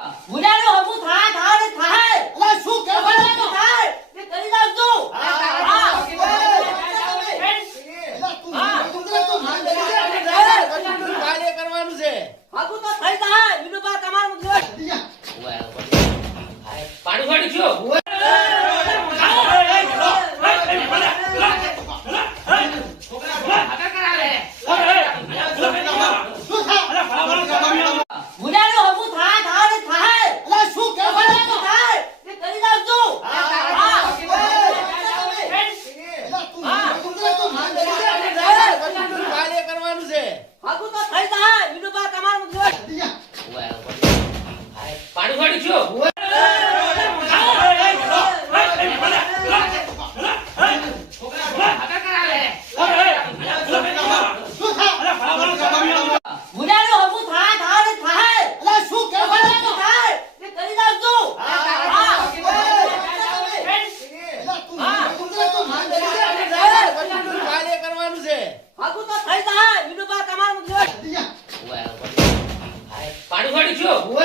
ભૂલાનો હમું થાય અલા શું કહેવાનું થાય એ કરી નાખજો કાર્ય કરવાનું છે હમું તો થઈ જાય વિનુબા તમારું દિવસ પાડું પાડું છો ભૂલાનો હમું થાય અલા શું કહેવાનું થાય એ કરી નાખજો કાર્ય કરવાનું છે હમું તો થઈ જાય વિનુબા તમારું દિવસ પાડું પાડું છો ભૂલાનો હમું થાય અલા શું કહેવાનું થાય એ કરી નાખજો કાર્ય કરવાનું છે હમું તો થઈ જાય વિનુબા તમારું દિવસ પાડું પાડું છો